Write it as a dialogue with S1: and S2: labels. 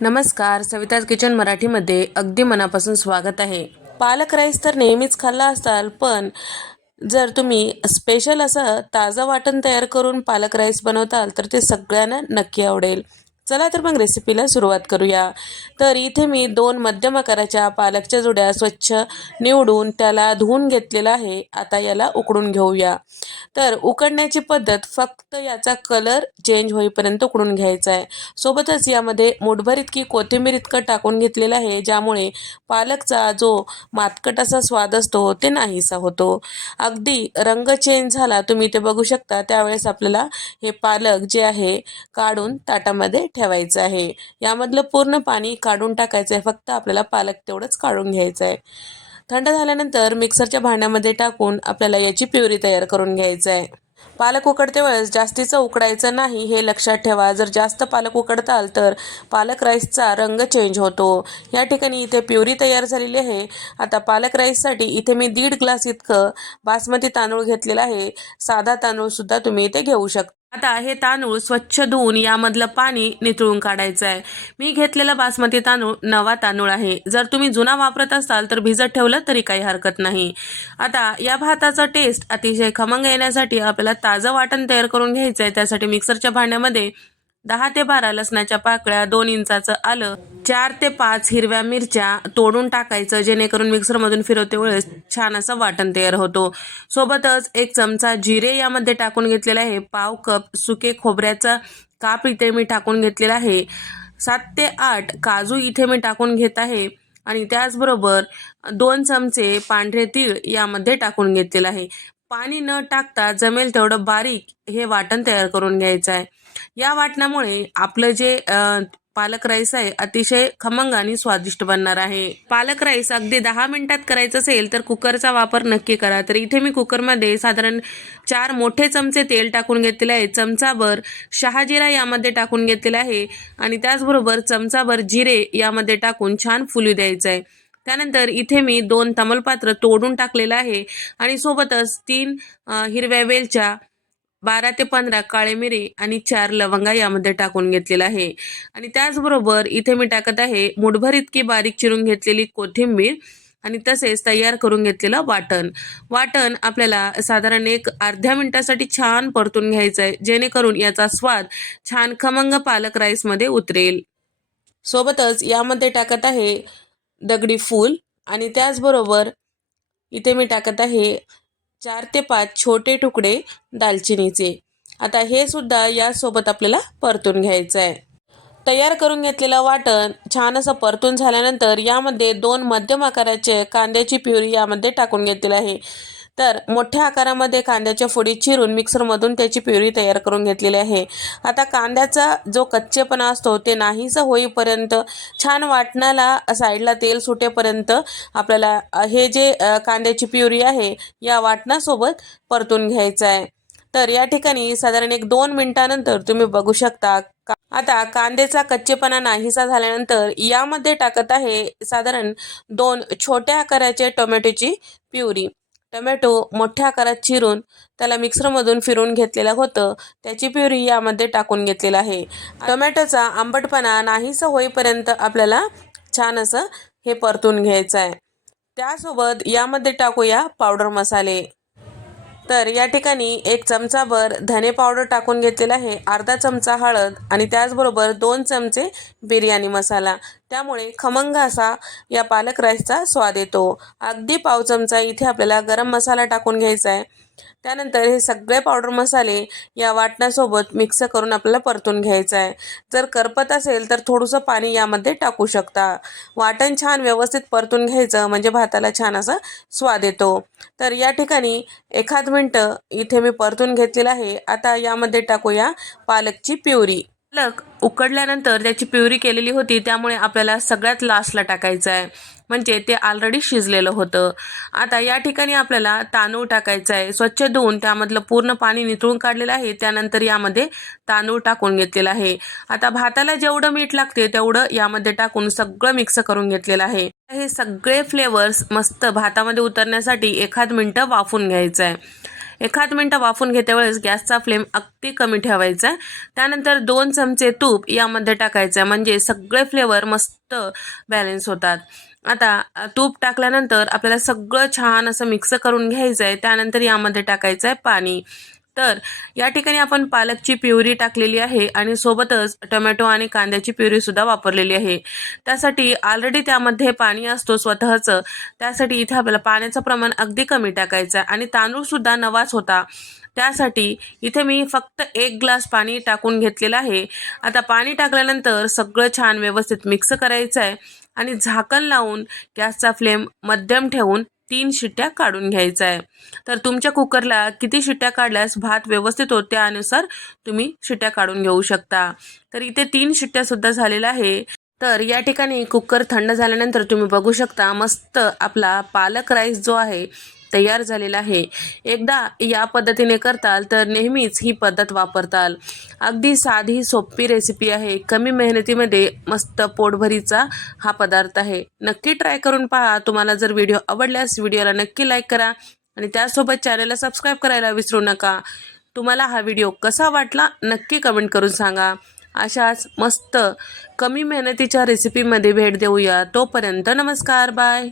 S1: नमस्कार सविताज किचन मराठीमध्ये अगदी मनापासून स्वागत आहे. पालक राईस तर नेहमीच खाल्ला असाल पण जर तुम्ही स्पेशल असं ताजं वाटण तयार करून पालक राईस बनवताल तर ते सगळ्यांना नक्की आवडेल. चला तर मग रेसिपीला सुरुवात करूया. तर इथे मी दोन मध्यम आकाराच्या पालकच्या जुड्या स्वच्छ निवडून त्याला धुवून घेतलेला आहे. आता याला उकडून घेऊया. तर उकडण्याची पद्धत फक्त याचा कलर चेंज होईपर्यंत उकडून घ्यायचा आहे. सोबतच यामध्ये मुठभर इतकी कोथिंबीर इतकं टाकून घेतलेलं आहे ज्यामुळे पालकचा जो मातकट असा स्वाद असतो ते नाहीसा होतो. अगदी रंग चेंज झाला तुम्ही ते बघू शकता त्यावेळेस आपल्याला हे पालक जे आहे काढून ताटामध्ये ठेवायचं आहे. यामधलं पूर्ण पाणी काढून टाकायचं आहे. फक्त आपल्याला पालक तेवढंच काढून घ्यायचं आहे. थंड झाल्यानंतर मिक्सरच्या भांड्यामध्ये टाकून आपल्याला याची प्युरी तयार करून घ्यायचं आहे. पालक उकडते वेळेस जास्तीचं उकडायचं नाही हे लक्षात ठेवा. जर जास्त पालक उकडताल तर पालक राईसचा रंग चेंज होतो. या ठिकाणी इथे प्युरी तयार झालेली आहे. आता पालक राईससाठी इथे मी दीड ग्लास इतकं बासमती तांदूळ घेतलेला आहे. साधा तांदूळसुद्धा तुम्ही इथे घेऊ शकता. आता हे तांदूळ स्वच्छ धुवून यामधलं पाणी निथळून काढायचं आहे मी घेतलेला बासमती तांदूळ नवा तांदूळ आहे. जर तुम्ही जुना वापरत असाल तर भिजत ठेवलं तरी काही हरकत नाही. आता या भाताचा टेस्ट अतिशय खमंग येण्यासाठी आपल्याला ताजं वाटण तयार करून घ्यायचं आहे त्यासाठी मिक्सरच्या भांड्यामध्ये दहा ते बारा लसणाच्या पाकळ्या दोन इंचाचं आलं. चार ते पाच हिरव्या मिरच्या तोडून टाकायचं जेणेकरून मिक्सरमधून फिरवते वेळेस छान असं वाटण तयार होतो. सोबतच एक चमचा जिरे यामध्ये टाकून घेतलेला आहे. पाव कप सुके खोबऱ्याचा काप इथे मी टाकून घेतलेला आहे. सात ते आठ काजू इथे मी टाकून घेत आहे. आणि त्याचबरोबर दोन चमचे पांढरे तीळ यामध्ये टाकून घेतलेलं आहे. पाणी न टाकता जमेल तेवढं बारीक हे वाटण तयार करून घ्यायचं आहे. या वाटणामुळे आपलं जे पालक राईस आहे अतिशय खमंग आणि स्वादिष्ट बनणार आहे. पालक राईस अगदी दहा मिनिटात करायचं असेल तर कुकरचा वापर नक्की करा. तर इथे मी कुकरमध्ये साधारण चार मोठे चमचे तेल टाकून घेतलेले आहे. चमचाभर शहाजिरा यामध्ये टाकून घेतलेला आहे. आणि त्याचबरोबर चमचाभर जिरे यामध्ये टाकून छान फुलू द्यायचं आहे. त्यानंतर इथे मी दोन तमलपात्र तोडून टाकलेलं आहे. आणि सोबतच तीन हिरव्या वेलच्या बारा ते पंधरा काळे मिरी आणि चार लवंगा यामध्ये टाकून घेतलेला आहे. आणि त्याचबरोबर इथे मी टाकत आहे मुठभर इतकी बारीक चिरून घेतलेली कोथिंबीर आणि तसेच तयार करून घेतलेलं वाटण. वाटण आपल्याला साधारण एक अर्ध्या मिनिटासाठी छान परतून घ्यायचं आहे जेणेकरून याचा स्वाद छान खमंग पालक राईसमध्ये उतरेल. सोबतच यामध्ये टाकत आहे दगडी फूल आणि त्याचबरोबर इथे मी टाकत आहे चार ते पाच छोटे तुकडे दालचिनीचे. आता हे सुद्धा यासोबत आपल्याला परतून घ्यायचं आहे तयार करून घेतलेलं वाटण छान असं परतून झाल्यानंतर यामध्ये दोन मध्यम आकाराचे कांद्याची प्युरी यामध्ये टाकून घेतलेलं आहे. तर मोठ्या आकारामध्ये कांद्याच्या फोडी चिरून मिक्सरमधून त्याची प्युरी तयार करून घेतलेली आहे. आता कांद्याचा जो कच्चेपणा असतो ते नाहीसं होईपर्यंत छान वाटणाला साईडला तेल सुटेपर्यंत आपल्याला हे जे कांद्याची प्युरी आहे या वाटणासोबत परतून घ्यायचं आहे. तर या ठिकाणी साधारण एक दोन मिनिटानंतर तुम्ही बघू शकता का- आता कांद्याचा कच्चेपणा नाहीसा झाल्यानंतर यामध्ये टाकत आहे साधारण दोन छोट्या आकाराचे टोमॅटोची प्युरी. टोमॅटो मोठ्या आकारात चिरून त्याला मिक्सरमधून फिरून घेतलेलं होतं. त्याची प्युरी यामध्ये टाकून घेतलेलं आहे. टोमॅटोचा आंबटपणा नाहीसा होईपर्यंत आपल्याला छान असं हे परतून घ्यायचं आहे त्यासोबत यामध्ये टाकूया पावडर मसाले. तर या ठिकाणी एक चमचाभर धने पावडर टाकून घेतलेला आहे. अर्धा चमचा हळद आणि त्याचबरोबर दोन चमचे बिर्याणी मसाला. त्यामुळे खमंग असा या पालक राईसचा स्वाद येतो. अगदी पाव चमचा इथे आपल्याला गरम मसाला टाकून घ्यायचा आहे. त्यानंतर हे सगळे पावडर मसाले या वाटणासोबत मिक्स करून आपल्याला परतून घ्यायचं आहे. जर करपत असेल तर थोडंसं पाणी यामध्ये टाकू शकता. वाटण छान व्यवस्थित परतून घ्यायचं म्हणजे भाताला छान असा स्वाद येतो. तर या ठिकाणी एखाद मिनटं इथे मी परतून घेतलेलं आहे. आता यामध्ये टाकूया पालकची प्युरी. पालक उकडल्यानंतर त्याची प्युरी केलेली होती त्यामुळे आपल्याला सगळ्यात लास्टला टाकायचं आहे. म्हणजे ते ऑलरेडी शिजलेलं होतं. आता या ठिकाणी आपल्याला तांदूळ टाकायचा आहे. स्वच्छ धुवून त्यामधलं पूर्ण पाणी नितळून काढलेलं आहे. त्यानंतर यामध्ये तांदूळ टाकून घेतलेला आहे. आता भाताला जेवढं मीठ लागते तेवढं यामध्ये टाकून सगळं मिक्स करून घेतलेलं आहे. हे सगळे फ्लेवर्स मस्त भातामध्ये उतरण्यासाठी एखाद मिनटं वाफून घ्यायचं आहे. एखाद मिनटं वाफून घेतेवेळेस गॅसचा फ्लेम अगदी कमी ठेवायचा आहे. त्यानंतर दोन चमचे तूप यामध्ये टाकायचं आहे. म्हणजे सगळे फ्लेवर मस्त बॅलन्स होतात. आता तूप टाकल्यानंतर आपल्याला सगळं छान असं मिक्स करून घ्यायचं आहे त्यानंतर यामध्ये टाकायचं आहे पाणी. तर या ठिकाणी आपण पालकची प्युरी टाकलेली आहे आणि सोबतच टोमॅटो आणि कांद्याची प्युरी सुद्धा वापरलेली आहे. त्यासाठी ऑलरेडी त्यामध्ये पाणी असतो स्वतःचं. त्यासाठी इथे आपल्याला पाण्याचं प्रमाण अगदी कमी टाकायचं आहे आणि तांदूळ सुद्धा नवाच होता. त्यासाठी इथे मी फक्त एक ग्लास पाणी टाकून घेतलेलं आहे. आता पाणी टाकल्यानंतर सगळं छान व्यवस्थित मिक्स करायचं आहे आणि झाकण लावून गॅसचा फ्लेम मध्यम ठेवून तीन शिट्ट्या काढून घ्यायचा आहे. तर तुमच्या कुकरला किती शिट्ट्या काढल्यास भात व्यवस्थित होत त्यानुसार तुम्ही शिट्ट्या काढून घेऊ शकता. तर इथे तीन शिट्ट्या सुद्धा झालेल्या आहे. तर या ठिकाणी कुकर थंड झाल्यानंतर तुम्ही बघू शकता मस्त आपला पालक राईस जो आहे तयार झालेला आहे. एकदा या पद्धतीने करताल तर नेहमीच ही पद्धत वापरताल. अगदी साधी सोपी रेसिपी आहे. कमी मेहनतीमध्ये मस्त पोटभरीचा हा पदार्थ आहे. नक्की ट्राय करून पहा. तुम्हाला जर व्हिडिओ आवडल्यास व्हिडिओला नक्की लाईक करा आणि त्यासोबत चॅनलला सबस्क्राईब करायला विसरू नका. तुम्हाला हा व्हिडिओ कसा वाटला नक्की कमेंट करून सांगा. अशाच मस्त कमी मेहनतीच्या रेसिपीमध्ये भेट देऊया. तोपर्यंत नमस्कार. बाय